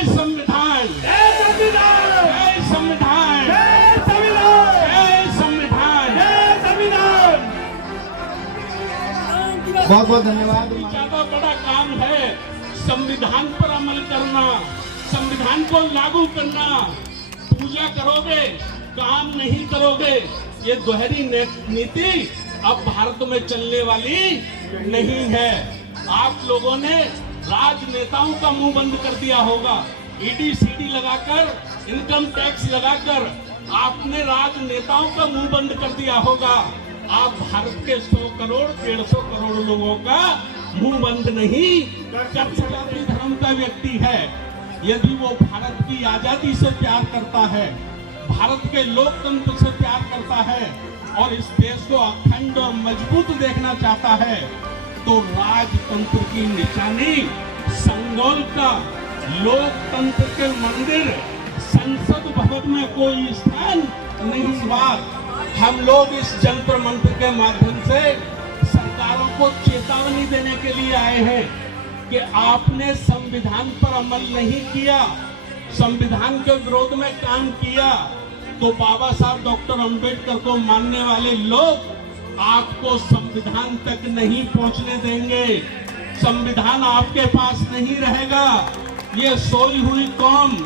जय संविधान, जय संविधान, जय संविधान, जय संविधान, जय संविधान, जय संविधान। बहुत बहुत धन्यवाद। ज्यादा बड़ा काम है संविधान पर अमल करना, संविधान को लागू करना। पूजा करोगे, काम नहीं करोगे, ये दोहरी नीति अब भारत में चलने वाली नहीं है। आप लोगों ने राजनेताओं का मुंह बंद कर दिया होगा, ईडी सीडी लगाकर, इनकम टैक्स लगाकर आपने राजनेताओं का मुंह बंद कर दिया होगा। आप भारत के 100 करोड़ 150 करोड़ लोगों का मुंह बंद नहीं कर सकता। धर्म का व्यक्ति है, यदि वो भारत की आजादी से प्यार करता है, भारत के लोकतंत्र से प्यार करता है और इस देश को अखंड और मजबूत देखना चाहता है, तो राजतंत्र की निशानी संगोल का लोकतंत्र के मंदिर संसद भवन में कोई स्थान नहीं। बात हम लोग इस जंतर मंत्र के माध्यम से सरकारों को चेतावनी देने के लिए आए हैं कि आपने संविधान पर अमल नहीं किया, संविधान के विरोध में काम किया, तो बाबा साहब डॉक्टर अंबेडकर को मानने वाले लोग आपको संविधान तक नहीं पहुंचने देंगे। संविधान आपके पास नहीं रहेगा। ये सोई हुई कौम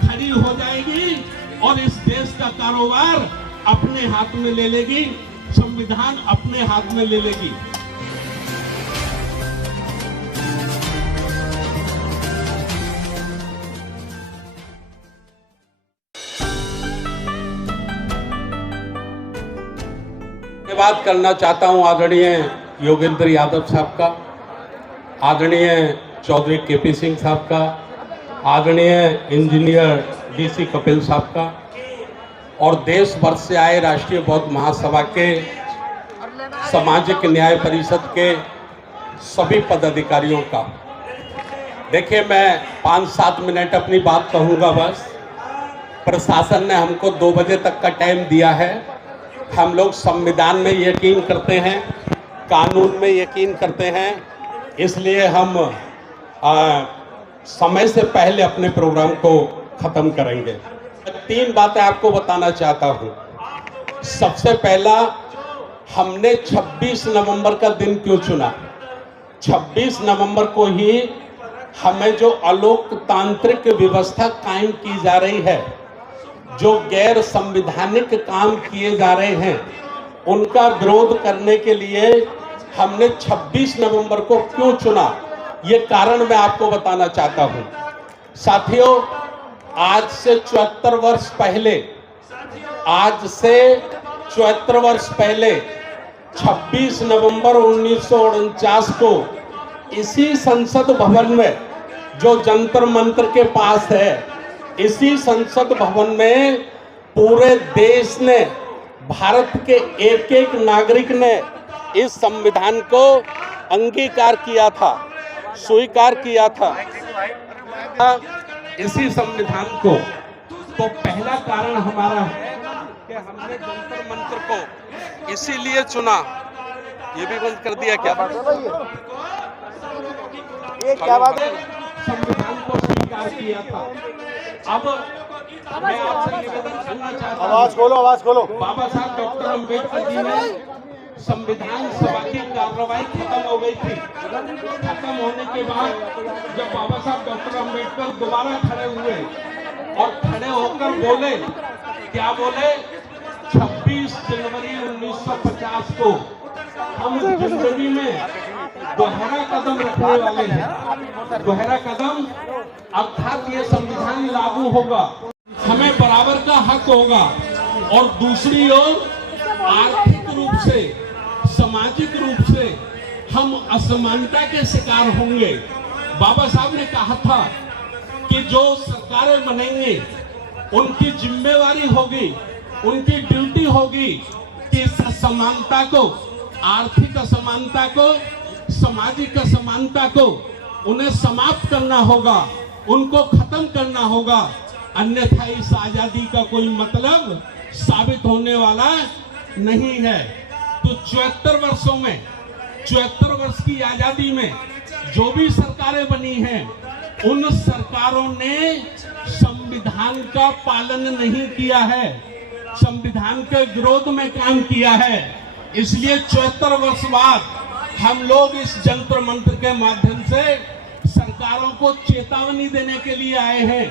खड़ी हो जाएगी और इस देश का कारोबार अपने हाथ में ले लेगी, संविधान अपने हाथ में ले लेगी। बात करना चाहता हूं आदरणीय योगेंद्र यादव साहब का, आदरणीय चौधरी केपी सिंह साहब का, आदरणीय इंजीनियर डीसी कपिल साहब का और देश भर से आए राष्ट्रीय बौद्ध महासभा के, सामाजिक न्याय परिषद के सभी पदाधिकारियों का। देखिए, मैं 5-7 मिनट अपनी बात कहूँगा बस। प्रशासन ने हमको 2 बजे तक का टाइम दिया है। हम लोग संविधान में यकीन करते हैं, कानून में यकीन करते हैं, इसलिए हम समय से पहले अपने प्रोग्राम को ख़त्म करेंगे। 3 बातें आपको बताना चाहता हूँ। सबसे पहला, हमने 26 नवंबर का दिन क्यों चुना? 26 नवंबर को ही हमें जो अलोकतांत्रिक व्यवस्था कायम की जा रही है, जो गैर संवैधानिक काम किए जा रहे हैं, उनका विरोध करने के लिए हमने 26 नवंबर को क्यों चुना, ये कारण मैं आपको बताना चाहता हूं। साथियों, आज से 74 वर्ष पहले, आज से 74 वर्ष पहले 26 नवंबर 1949 को इसी संसद भवन में, जो जंतर मंत्र के पास है, इसी संसद भवन में पूरे देश ने, भारत के एक एक नागरिक ने इस संविधान को अंगीकार किया था, स्वीकार किया था, इसी संविधान को। तो पहला कारण हमारा है कि हमने जंतर मंत्र को इसीलिए चुना। ये भी बंद कर दिया क्या? ये क्या बात है? संविधान को स्वीकार किया था। अब मैं आपसे निवेदन करना चाहता हूं, आवाज खोलो, आवाज खोलो। बाबा साहब डॉक्टर अंबेडकर जी ने संविधान सभा की कार्रवाई खत्म हो गई थी। खत्म होने के बाद जब बाबा साहब डॉक्टर अंबेडकर दोबारा खड़े हुए और खड़े होकर बोले, क्या बोले? 26 जनवरी 1950 को हम जिंदगी में दोहरा कदम रखने वाले हैं। दोहरा कदम अर्थात ये संविधान लागू होगा, हमें बराबर का हक होगा, और दूसरी ओर आर्थिक रूप से, सामाजिक रूप से हम असमानता के शिकार होंगे। बाबा साहब ने कहा था कि जो सरकारें बनेंगी उनकी जिम्मेवारी होगी, उनकी ड्यूटी होगी कि इस असमानता को, आर्थिक असमानता को, सामाजिक असमानता को उन्हें समाप्त करना होगा, उनको खत्म करना होगा, अन्यथा इस आजादी का कोई मतलब साबित होने वाला नहीं है। तो 74 वर्षों में, 74 वर्ष की आजादी में जो भी सरकारें बनी हैं, उन सरकारों ने संविधान का पालन नहीं किया है, संविधान के विरोध में काम किया है। इसलिए 74 वर्ष बाद हम लोग इस जंतर मंत्र के माध्यम से सरकारों को चेतावनी देने के लिए आए हैं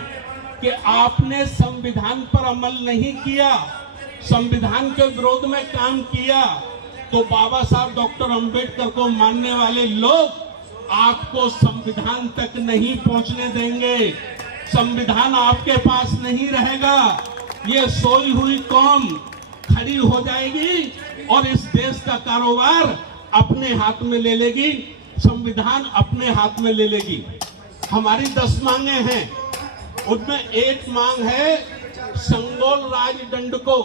कि आपने संविधान पर अमल नहीं किया, संविधान के विरोध में काम किया, तो बाबा साहब डॉक्टर अंबेडकर को मानने वाले लोग आपको संविधान तक नहीं पहुंचने देंगे, संविधान आपके पास नहीं रहेगा। ये सोई हुई कौम खड़ी हो जाएगी और इस देश का कारोबार अपने हाथ में ले लेगी, संविधान अपने हाथ में ले लेगी। हमारी 10 मांगे हैं, उनमें एक मांग है संगोल राजदंड को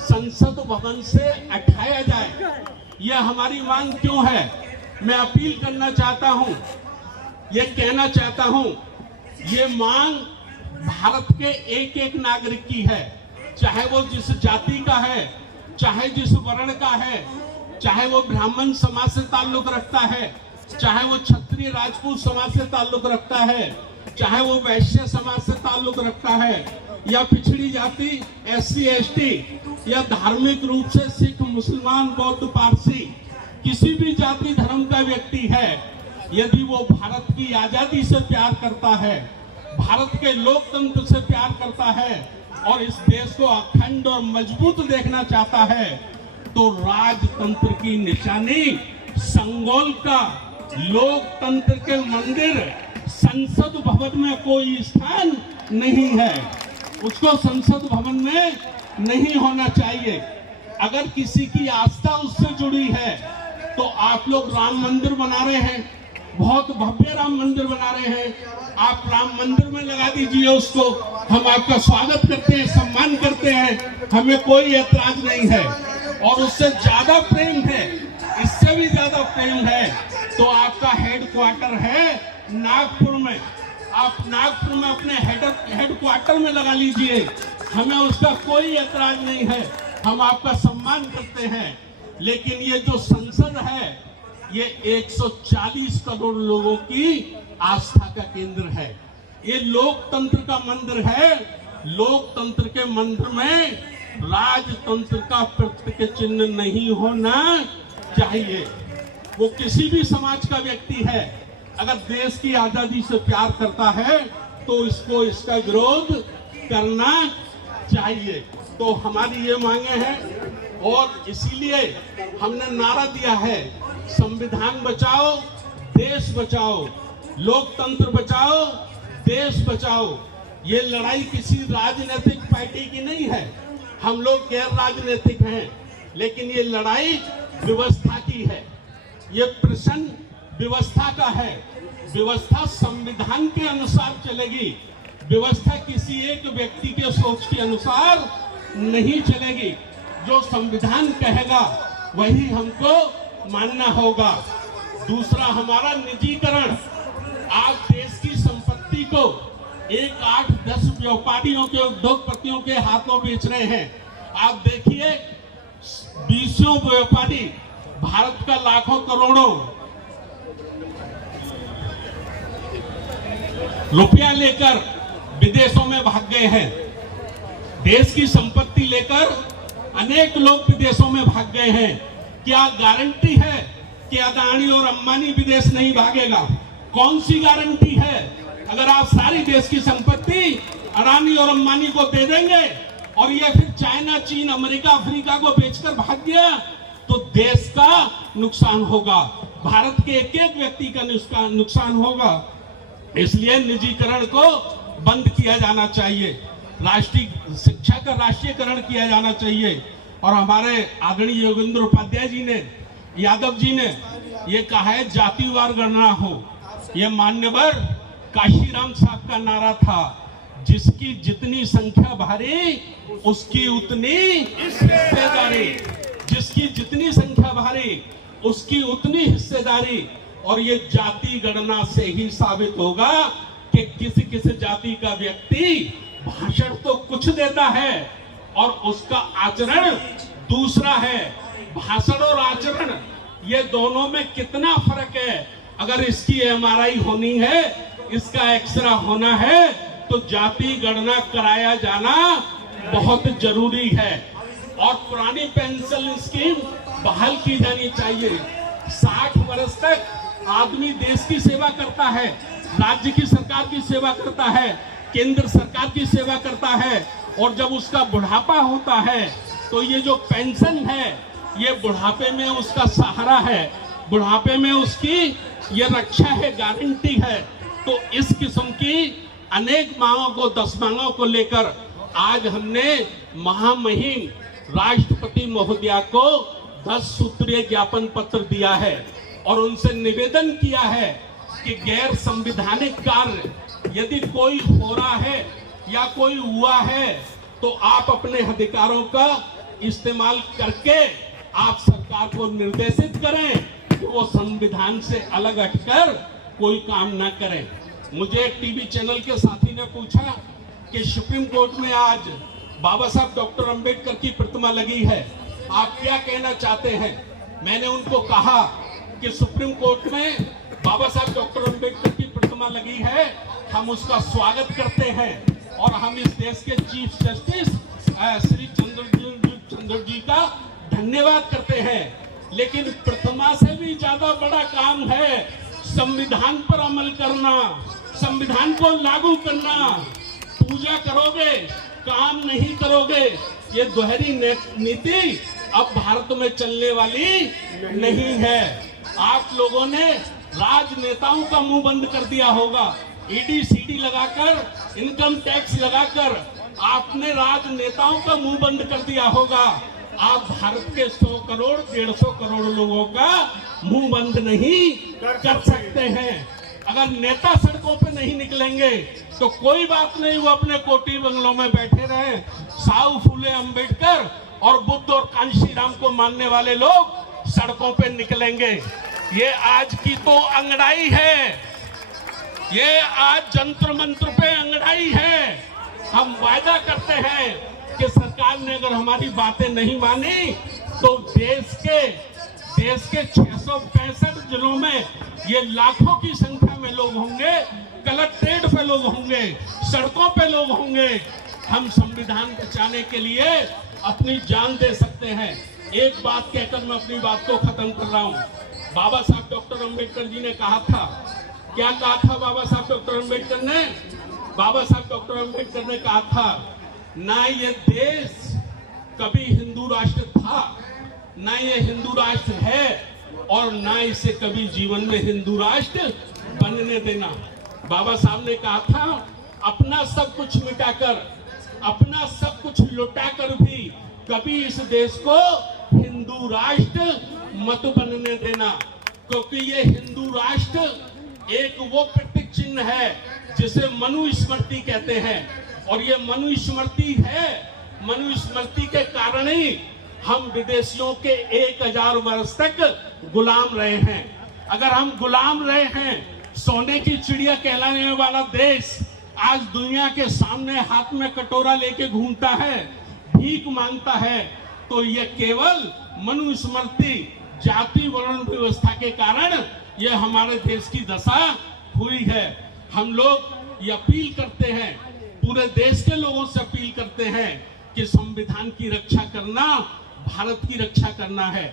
संसद भवन से हटाया जाए। यह हमारी मांग क्यों है? मैं अपील करना चाहता हूं, ये कहना चाहता हूं, ये मांग भारत के एक एक नागरिक की है, चाहे वो जिस जाति का है, चाहे जिस वर्ण का है, चाहे वो ब्राह्मण समाज से ताल्लुक रखता है, चाहे वो क्षत्रिय राजपूत समाज से ताल्लुक रखता है, चाहे वो वैश्य समाज से ताल्लुक रखता है, या पिछड़ी जाति SC ST, या धार्मिक रूप से सिख मुसलमान बौद्ध पारसी किसी भी जाति धर्म का व्यक्ति है, यदि वो भारत की आजादी से प्यार करता है, भारत के लोकतंत्र से प्यार करता है और इस देश को अखंड और मजबूत देखना चाहता है, तो राजतंत्र की निशानी संगोल का लोकतंत्र के मंदिर संसद भवन में कोई स्थान नहीं है, उसको संसद भवन में नहीं होना चाहिए। अगर किसी की आस्था उससे जुड़ी है तो आप लोग राम मंदिर बना रहे हैं, बहुत भव्य राम मंदिर बना रहे हैं, आप राम मंदिर में लगा दीजिए उसको, हम आपका स्वागत करते हैं, सम्मान करते हैं, हमें कोई ऐतराज नहीं है। और उससे ज्यादा प्रेम है, इससे भी ज्यादा प्रेम है तो आपका हेडक्वार्टर है नागपुर में, आप नागपुर में अपने हेडक्वार्टर में लगा लीजिए, हमें उसका कोई ऐतराज नहीं है, हम आपका सम्मान करते हैं। लेकिन ये जो संसद है ये 140 करोड़ लोगों की आस्था का केंद्र है, ये लोकतंत्र का मंदिर है। लोकतंत्र के मंदिर में राजतंत्र का प्रतीक चिन्ह नहीं होना चाहिए। वो किसी भी समाज का व्यक्ति है, अगर देश की आजादी से प्यार करता है तो इसको इसका विरोध करना चाहिए। तो हमारी ये मांगे हैं और इसीलिए हमने नारा दिया है, संविधान बचाओ देश बचाओ, लोकतंत्र बचाओ देश बचाओ। ये लड़ाई किसी राजनीतिक पार्टी की नहीं है, हम लोग गैर राजनीतिक हैं, लेकिन ये लड़ाई व्यवस्था की है, ये प्रश्न व्यवस्था का है। व्यवस्था संविधान के अनुसार चलेगी, व्यवस्था किसी एक व्यक्ति के सोच के अनुसार नहीं चलेगी। जो संविधान कहेगा वही हमको मानना होगा। दूसरा हमारा निजीकरण, आप देश की संपत्ति को 1, 8, 10 व्यापारियों के उद्योगपतियों के हाथों बेच रहे हैं। आप देखिए 20 व्यापारी भारत का लाखों करोड़ों रुपया लेकर विदेशों में भाग गए हैं। देश की संपत्ति लेकर अनेक लोग विदेशों में भाग गए हैं। क्या गारंटी है कि अदानी और अंबानी विदेश नहीं भागेगा? कौन सी गारंटी है? अगर आप सारी देश की संपत्ति अदानी और अंबानी को दे देंगे और ये फिर चाइना, चीन, अमेरिका, अफ्रीका को बेचकर भाग गया तो देश का नुकसान होगा, भारत के एक एक व्यक्ति का नुकसान होगा। इसलिए निजीकरण को बंद किया जाना चाहिए, राष्ट्रीय शिक्षा का राष्ट्रीयकरण किया जाना चाहिए। और हमारे आदरणीय योगेंद्र उपाध्याय जी ने, यादव जी ने ये कहा है जातिवार गणना हो। ये मान्यवर काशीराम साहब का नारा था, जिसकी जितनी संख्या भारी उसकी उतनी हिस्सेदारी, जिसकी जितनी संख्या भारी उसकी उतनी हिस्सेदारी। और ये जाति गणना से ही साबित होगा कि किसी किसी जाति का व्यक्ति भाषण तो कुछ देता है और उसका आचरण दूसरा है। भाषण और आचरण ये दोनों में कितना फर्क है। अगर इसकी MRI होनी है इसका एक्सरा होना है तो जाति गणना कराया जाना बहुत जरूरी है। और पुरानी पेंशन स्कीम बहाल की जानी चाहिए। 60 वर्ष तक आदमी देश की सेवा करता है, राज्य की सरकार की सेवा करता है, केंद्र सरकार की सेवा करता है, और जब उसका बुढ़ापा होता है तो ये जो पेंशन है ये बुढ़ापे में उसका सहारा है, बुढ़ापे में उसकी ये रक्षा है, गारंटी है। तो इस किस्म की अनेक मांगों को, 10 मांगों को लेकर आज हमने महामहिम राष्ट्रपति महोदया को 10 सूत्रीय ज्ञापन पत्र दिया है और उनसे निवेदन किया है कि गैर संवैधानिक कार्य यदि कोई हो रहा है या कोई हुआ है तो आप अपने अधिकारों का इस्तेमाल करके आप सरकार को निर्देशित करें कि वो संविधान से अलग हटकर कोई काम ना करें। मुझे एक टीवी चैनल के साथी ने पूछा कि सुप्रीम कोर्ट में आज बाबा साहब डॉक्टर अंबेडकर की प्रतिमा लगी है, आप क्या कहना चाहते हैं? मैंने उनको कहा कि सुप्रीम कोर्ट में बाबा साहब डॉक्टर अंबेडकर की प्रतिमा लगी है, हम उसका स्वागत करते हैं और हम इस देश के चीफ जस्टिस श्री चंद्र जी का धन्यवाद करते हैं। लेकिन प्रतिमा से भी ज्यादा बड़ा काम है संविधान पर अमल करना, संविधान को लागू करना। पूजा करोगे, काम नहीं करोगे, ये दोहरी नीति अब भारत में चलने वाली नहीं है। आप लोगों ने राजनेताओं का मुंह बंद कर दिया होगा, ईडी सीडी लगाकर, इनकम टैक्स लगाकर आपने राजनेताओं का मुंह बंद कर दिया होगा। आप भारत के 100 करोड़ 150 करोड़ लोगों का मुंह बंद नहीं कर सकते हैं। अगर नेता सड़कों पे नहीं निकलेंगे तो कोई बात नहीं, वो अपने कोठी बंगलों में बैठे रहे। साहू फूले अंबेडकर और बुद्ध और कांशी राम को मानने वाले लोग सड़कों पे निकलेंगे। ये आज की तो अंगड़ाई है, ये आज जंतर मंत्र पे अंगड़ाई है। हम वायदा करते हैं कि सरकार ने अगर हमारी बातें नहीं मानी तो देश के 665 जिलों में ये लाखों की संख्या में लोग होंगे, कलेक्ट्रेट पे लोग होंगे, सड़कों पे लोग होंगे। हम संविधान बचाने के लिए अपनी जान दे सकते हैं। एक बात कहकर मैं अपनी बात को खत्म कर रहा हूँ। बाबा साहब डॉक्टर अंबेडकर जी ने कहा था, क्या कहा था बाबा साहब डॉक्टर अंबेडकर ने? बाबा साहब डॉक्टर अंबेडकर ने कहा था, ना ये देश कभी हिंदू राष्ट्र था, ना ये हिंदू राष्ट्र है, और ना इसे कभी जीवन में हिंदू राष्ट्र बनने देना। बाबा साहब ने कहा था, अपना सब कुछ मिटाकर, अपना सब कुछ लुटाकर भी कभी इस देश को हिंदू राष्ट्र मत बनने देना, क्योंकि ये हिंदू राष्ट्र एक वो प्रतीक चिन्ह है जिसे मनुस्मृति कहते हैं, और ये मनुस्मृति है। मनुस्मृति के कारण ही हम विदेशियों के 1000 वर्ष तक गुलाम रहे हैं। अगर हम गुलाम रहे हैं, सोने की चिड़िया कहलाने वाला देश आज दुनिया के सामने हाथ में कटोरा लेके घूमता है, भीख मांगता है, तो ये केवल मनुस्मृति जाति वर्ण व्यवस्था के कारण ये हमारे देश की दशा हुई है। हम लोग ये अपील करते हैं, पूरे देश के लोगों से अपील करते हैं कि संविधान की रक्षा करना भारत की रक्षा करना है।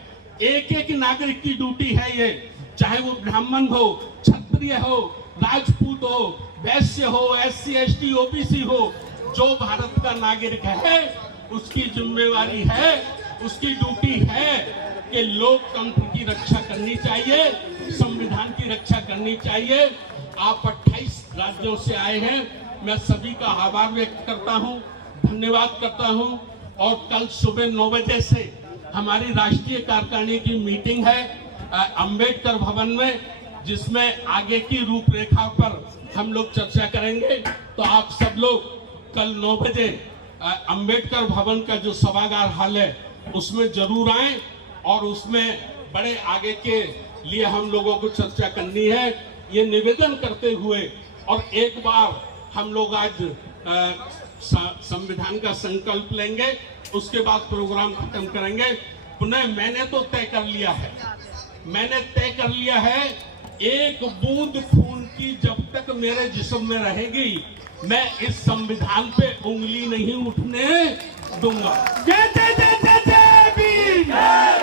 एक एक नागरिक की ड्यूटी है ये, चाहे वो ब्राह्मण हो, क्षत्रिय हो, राजपूत हो, वैश्य हो, SC ST OBC हो, जो भारत का नागरिक है उसकी जिम्मेवारी है, उसकी ड्यूटी है कि लोकतंत्र की रक्षा करनी चाहिए, संविधान की रक्षा करनी चाहिए। आप 28 राज्यों से आए हैं, मैं सभी का आभार व्यक्त करता हूं, धन्यवाद करता हूं। और कल सुबह 9 बजे से हमारी राष्ट्रीय कार्यकारिणी की मीटिंग है अंबेडकर भवन में, जिसमें आगे की रूपरेखा पर हम लोग चर्चा करेंगे। तो आप सब लोग कल 9 बजे अंबेडकर भवन का जो सभागार हॉल है उसमें जरूर आए, और उसमें बड़े आगे के लिए हम लोगों को चर्चा करनी है, ये निवेदन करते हुए। और एक बार हम लोग आज संविधान का संकल्प लेंगे, उसके बाद प्रोग्राम खत्म करेंगे। पुनः मैंने तो तय कर लिया है, मैंने तय कर लिया है, एक बूंद खून कि जब तक मेरे जिस्म में रहेगी मैं इस संविधान पे उंगली नहीं उठने दूंगा। जय जय जय जय जय भीम। जय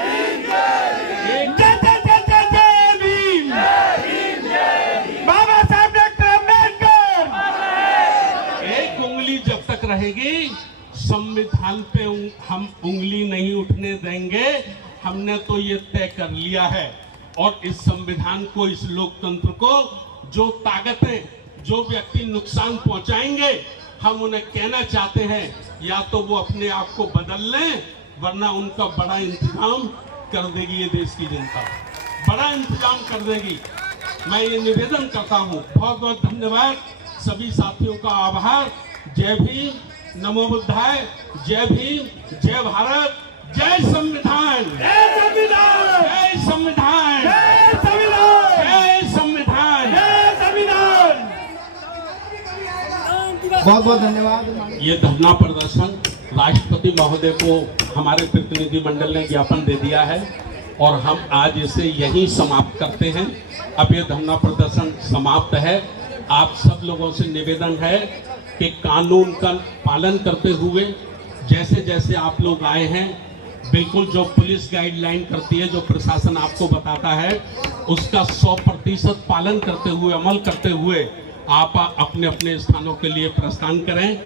जय जय जय जय भीम। बाबा साहब डॉक्टर अम्बेडकर। एक उंगली जब तक रहेगी संविधान पे हम उंगली नहीं उठने देंगे। हमने तो ये तय कर लिया है और इस संविधान को, इस लोकतंत्र को जो ताकतें, जो व्यक्ति नुकसान पहुंचाएंगे, हम उन्हें कहना चाहते हैं या तो वो अपने आप को बदल लें, वरना उनका बड़ा इंतजाम कर देगी ये देश की जनता, बड़ा इंतजाम कर देगी। मैं ये निवेदन करता हूँ। बहुत बहुत धन्यवाद, सभी साथियों का आभार। जय भीम, नमो बुद्धाय, जय भीम, जय भारत, जय संविधान, जय संविधान। जय संविधान, जय संविधान। जय संविधान। जय संविधान। बहुत बहुत धन्यवाद। ये धरना प्रदर्शन राष्ट्रपति महोदय को हमारे प्रतिनिधि मंडल ने ज्ञापन दे दिया है और हम आज इसे यहीं समाप्त करते हैं। अब ये धरना प्रदर्शन समाप्त है। आप सब लोगों से निवेदन है कि कानून का पालन करते हुए, जैसे जैसे आप लोग आए हैं, बिल्कुल जो पुलिस गाइडलाइन करती है, जो प्रशासन आपको बताता है, उसका 100% पालन करते हुए, अमल करते हुए आप अपने अपने स्थानों के लिए प्रस्थान करें।